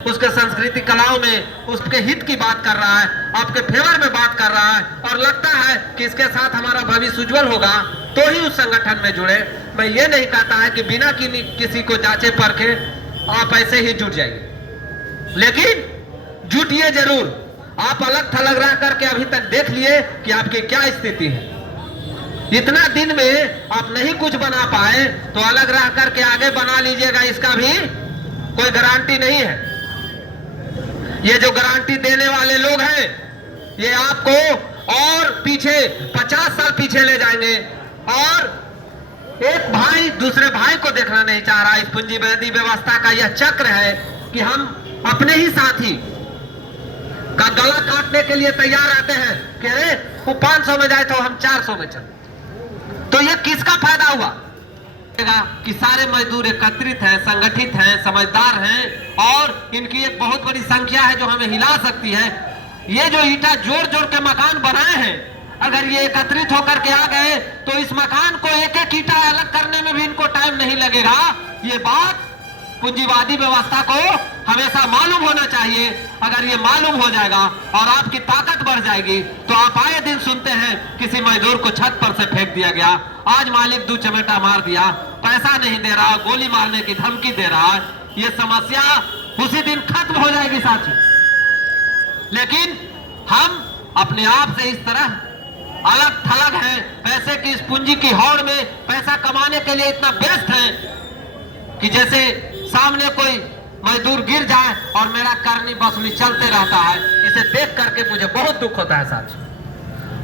उसके संस्कृति कलाओं में उसके हित की बात कर रहा है, आपके फेवर में बात कर रहा है और लगता है कि इसके साथ हमारा भविष्य उज्जवल होगा तो ही उस संगठन में जुड़े। मैं ये नहीं कहता है कि बिना किसी को जांचे परखे आप ऐसे ही जुट जाइए, लेकिन जुटिए जरूर। आप अलग थलग रह करके अभी तक देख लिए कि आपकी क्या स्थिति है। इतना दिन में आप नहीं कुछ बना पाए तो अलग रह करके आगे बना लीजिएगा, इसका भी कोई गारंटी नहीं है। ये जो गारंटी देने वाले लोग हैं ये आपको और पीछे 50 साल पीछे ले जाएंगे और एक भाई दूसरे भाई को देखना नहीं चाह रहा। इस पूंजीवादी व्यवस्था का यह चक्र है कि हम अपने ही साथी का गला काटने के लिए तैयार रहते हैं कि अरे वो 500 में जाए तो हम 400 में चले। तो ये किसका फायदा हुआ कि सारे मजदूर एकत्रित हैं, संगठित हैं, समझदार हैं और इनकी एक बहुत बड़ी संख्या है जो हमें हिला सकती है। ये जो ईंटा जोड़ जोड़ के मकान बनाए हैं, अगर ये एकत्रित होकर के आ गए तो इस मकान को एक एक ईंटा अलग करने में भी इनको टाइम नहीं लगेगा। ये बात पूंजीवादी व्यवस्था को हमेशा मालूम होना चाहिए। अगर ये मालूम हो जाएगा और आपकी ताकत बढ़ जाएगी तो आप आए दिन सुनते हैं किसी मजदूर को छत पर से फेंक दिया गया, आज मालिक 2 चमेटा मार दिया, पैसा नहीं दे रहा, गोली मारने की धमकी दे रहा है। ये समस्या उसी दिन खत्म हो जाएगी साथी। लेकिन हम अपने आप से इस तरह अलग थलग हैं, पैसे की इस पूंजी की हौड़ में पैसा कमाने के लिए इतना व्यस्त हैं कि जैसे सामने कोई मजदूर गिर जाए और मेरा करनी वसूली चलते रहता है। इसे देख करके मुझे बहुत दुख होता है साथी।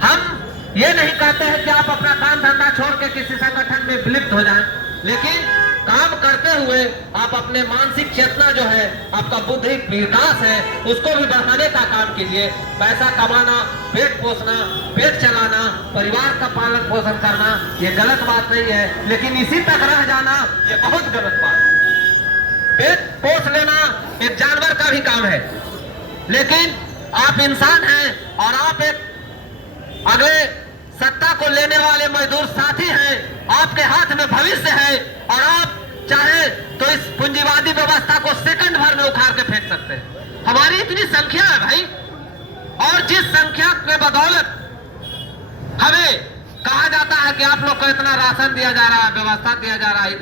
हम ये नहीं कहते हैं कि आप अपना काम धंधा छोड़ के किसी संगठन में विलिप्त हो जाएं, लेकिन काम करते हुए आप अपने मानसिक चेतना जो है, आपका बुद्धिक विकास है, उसको भी बढ़ाने का काम कीजिए। पैसा कमाना, पेट पोसना, पेट चलाना, परिवार का पालन पोषण करना ये गलत बात नहीं है, लेकिन इसी तक रह जाना ये बहुत गलत बात है। पेट पोस लेना एक जानवर का भी काम है, लेकिन आप इंसान हैं और आप एक अगले सत्ता को लेने वाले मजदूर साथी हैं। आपके हाथ में भविष्य है और आप चाहे तो इस पूंजीवादी व्यवस्था को सेकंड भर में उखाड़ के फेंक सकते हैं। हमारी इतनी संख्या है भाई, और जिस संख्या के बदौलत हमें कहा जाता है कि आप लोग को इतना राशन दिया जा रहा है, व्यवस्था दिया जा रहा है,